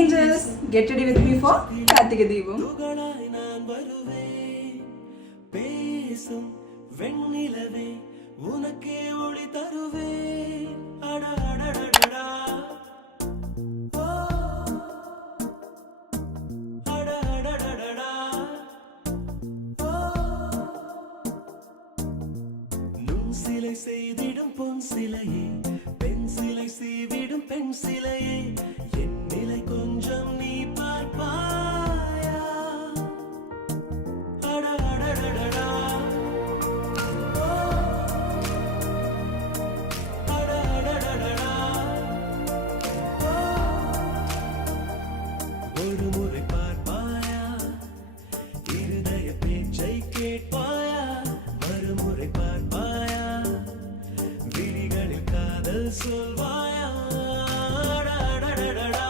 angels, get ready with me for Kartika Deepam. சிலை செய்திடும் பொன் சிலையே